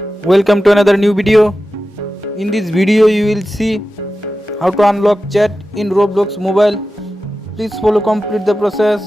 Welcome to another new video. In this video you will see how to unlock chat in Roblox mobile. Please follow complete the process.